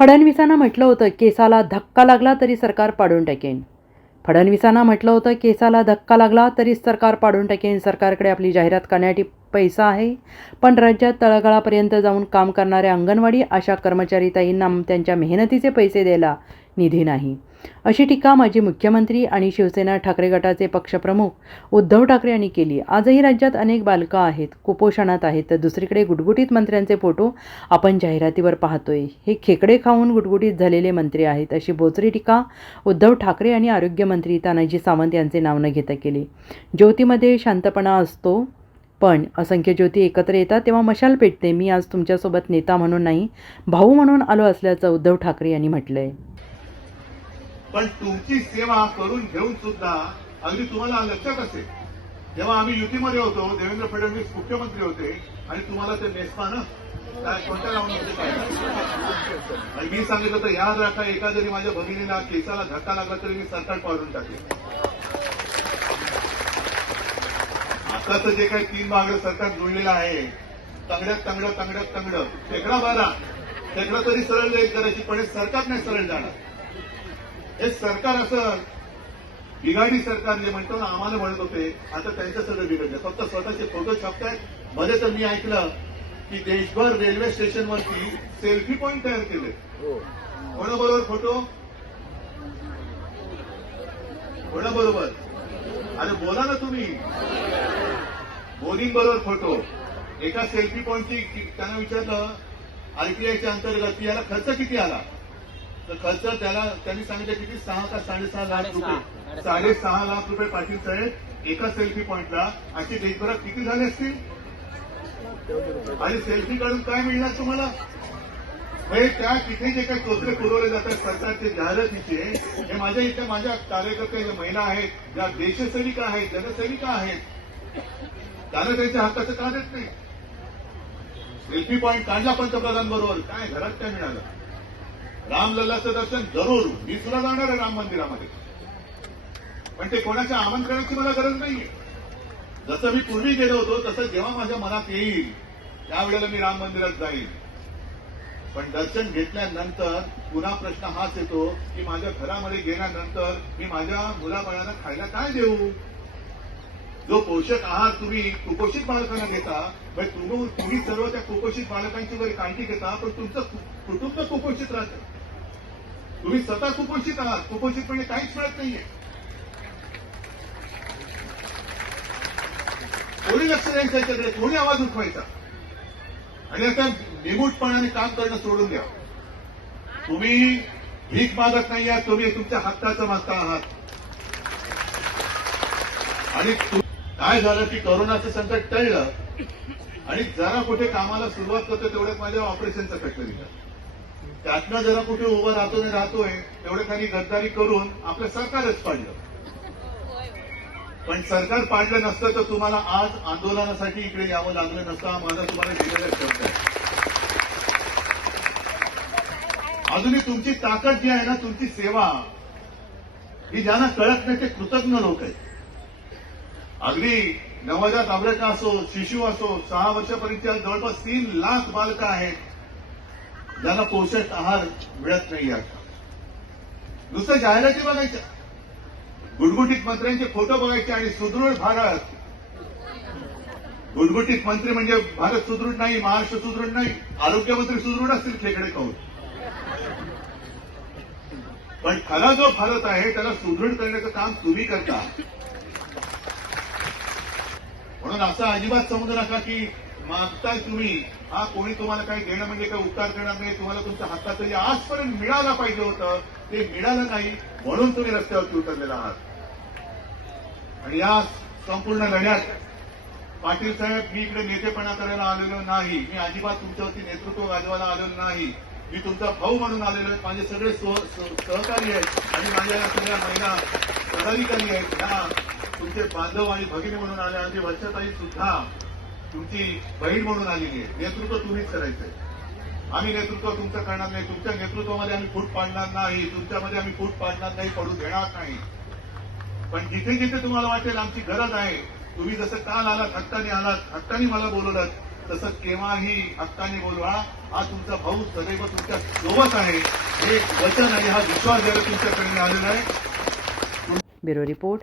फडणवीसांना म्हटलं होतं केसाला धक्का लागला तरी सरकार पाडून टाकेन. फडणवीसांना म्हटलं होतं केसाला धक्का लागला तरी सरकार पाडून टाकेन. सरकारकडे आपली जाहिरात करण्यासाठी पैसा आहे. पण राज्यात तळागाळापर्यंत जाऊन काम करणाऱ्या अंगणवाडी आशा कर्मचारीताईंना त्यांच्या मेहनतीचे पैसे द्यायला निधी नाही. अशी टीका माजी मुख्यमंत्री आणि शिवसेना ठाकरे गटाचे पक्षप्रमुख उद्धव ठाकरे यांनी केली. आजही राज्यात अनेक बालकं आहेत कुपोषणात आहेत. तर दुसरीकडे गुटगुटीत मंत्र्यांचे फोटो आपण जाहिरातीवर पाहतोय. हे खेकडे खाऊन गुटगुटीत झालेले मंत्री आहेत अशी बोचरी टीका उद्धव ठाकरे आणि आरोग्यमंत्री तानाजी सावंत यांचे नाव न घेता केली. ज्योतीमध्ये शांतपणा असतो पण असंख्य ज्योती एकत्र येतात. तेव्हा मशाल पेटते मी आज तुमच्यासोबत नेता म्हणून नाही भाऊ म्हणून आलो असल्याचं उद्धव ठाकरे यांनी म्हटलं आहे पण तुमची सेवा करून घेऊन सुद्धा अगदी तुम्हाला लक्षात असेल. जेव्हा आम्ही युतीमध्ये होतो देवेंद्र फडणवीस मुख्यमंत्री होते आणि तुम्हाला ते नेसपानं काय कोणत्या लावून आणि मी सांगितलं तर याद राखा एका जरी माझ्या भगिनीला केसाला धक्का लागला तरी मी सरकार पाडून टाकेन. आताचं जे काही तीन भाग सरकार जुळलेलं आहे तंगड्यात तंगडं तंगड्यात तंगडं शेकडा बारा. शेकडा तरी सरळ जाईल करायची पण हे सरकार नाही सरळ जाणार. हे सरकार असं बिघाडी सरकार जे म्हणतो ना आम्हाला म्हणत होते आता त्यांचं सगळं बिघडलं. फक्त स्वतःचे फोटो छापतायत. मध्ये तर मी ऐकलं की देशभर रेल्वे स्टेशनवरती सेल्फी पॉईंट तयार केले कोणाबरोबर फोटो? कोणाबरोबर? अरे बोला ना तुम्ही. मोदीं बरोबर फोटो. एका सेल्फी पॉईंटची त्यांना विचारलं आरटीआयच्या अंतर्गत याला खर्च किती आला? तर खर्च त्याला त्यांनी सांगितलं किती? सहा का साडेसहा लाख रुपये. साडेसहा. लाख रुपये पाटील साहेब एका सेल्फी पॉईंटला असे देशभरात किती झाले असतील आणि सेल्फी काढून काय मिळणार तुम्हाला? म्हणजे त्या तिथे जे काही कोचरे पुरवले जातात सरकारचे जाहिरातीचे हे माझ्या इथे माझ्या कार्यकर्ते ज्या महिला आहेत ज्या देशसेविका आहेत जनसेविका आहेत. त्यांना त्यांच्या हक्काचं का देत नाही? सेल्फी पॉईंट काढला पंतप्रधान बरोबर काय घरात काय मिळालं? रामलल्लाचं दर्शन जरूर. मी सुद्धा जाणार आहे राम मंदिरामध्ये. पण ते कोणाच्या आमंत्रणाची मला गरज नाहीये. जसं मी पूर्वी गेलो होतो तसं जेव्हा माझ्या मनात येईल त्यावेळेला मी राम मंदिरात जाईल. पण दर्शन घेतल्यानंतर पुन्हा प्रश्न हाच येतो की माझ्या घरामध्ये गेल्यानंतर मी माझ्या मुलाबाळांना खायला काय देऊ? जो पोषक आहार तुम्ही कुपोषित बालकांना देता म्हणजे तुम्ही तुम्ही सर्व त्या कुपोषित बालकांची वगैरे काळजी घेता पण तुमचं कुटुंब कुपोषित राहतं. तुम्ही स्वतः कुपोषित आहात कुपोषित म्हणजे काहीच मिळत नाहीये. कोणी लक्ष द्यायचं याच्याकडे? कोणी आवाज उठवायचा? आणि आता निमूटपणाने काम करणं सोडून द्या. तुम्ही भीक मागत नाही आहात तुम्ही तुमच्या हक्काचं मागता आहात. आणि काय झालं की कोरोनाचं संकट टळलं आणि जरा कुठे कामाला सुरुवात करतो तेवढ्यात माझ्या ऑपरेशनचं कट दिलं त्यातनं जरा कुठे उभं राहतो नाही राहतोय तेवढे खाली गद्दारी करून आपलं सरकारच पाडलं. पण सरकार पाडलं नसतं तर तुम्हाला आज आंदोलनासाठी इकडे यावं लागलं नसतं हा माझा तुम्हाला दिलेला शब्द आहे अजूनही तुमची ताकद जी आहे ना तुमची सेवा ही ज्यांना कळत नाही ते कृतज्ञ लोक आहेत. अगदी नवजात अभ्रका असो शिशु असो सहा वर्षापर्यंतच्या जवळपास तीन लाख बालकं आहेत. ज्यांना पोषक आहार मिळत नाही आता नुसतं जाहिराती बघायच्या. गुटगुटीत मंत्र्यांचे फोटो बघायचे आणि सुदृढ भारत. गुटगुटीत मंत्री म्हणजे भारत सुदृढ नाही महाराष्ट्र सुदृढ नाही आरोग्यमंत्री सुदृढ असतील खेकडे खाऊन. पण खरा जो भारत आहे त्याला सुदृढ करण्याचं काम तुम्ही करता. म्हणून असं अजिबात समजू नका की मागताय तुम्ही. हा कोणी तुम्हाला काही देणं म्हणजे काही उपकार देणार नाही तुम्हाला तुमच्या हातात जे आजपर्यंत मिळालं पाहिजे होतं. ते मिळालं नाही म्हणून तुम्ही रस्त्यावरती उतरलेला आहात. आणि या संपूर्ण लढ्यात पाटील साहेब मी इकडे नेतेपणा करायला आलेलो नाही. मी अजिबात तुमच्यावरती नेतृत्व गाजवायला आलेलो नाही. मी तुमचा भाऊ म्हणून आलेलो आहे. माझे सगळे सहकारी आहेत. आणि माझ्या सगळ्या महिला पदाधिकारी आहेत. ह्या तुमचे बांधव आणि भगिनी म्हणून आले आणि वर्षाताई सुद्धा तुमची बहीण म्हणून आलेली आहे. नेतृत्व तुम्हीच करायचंय. आम्ही नेतृत्व तुमचं करणार नाही. तुमच्या नेतृत्वामध्ये आम्ही फूट पाडणार नाही. तुमच्यामध्ये आम्ही फूट पाडणार नाही पडू देणार नाही. पण जिथे जिथे तुम्हाला वाटेल आमची गरज आहे. तुम्ही जसं काल आलात हक्काने आलात हक्काने मला बोलवलं तसं केव्हाही हक्काने बोलवा. हा तुमचा भाऊ सदैव तुमच्यासोबत आहे. हे वचन आणि हा विश्वास द्यायला तुमच्याकडे आलेला आहे. Bureau report.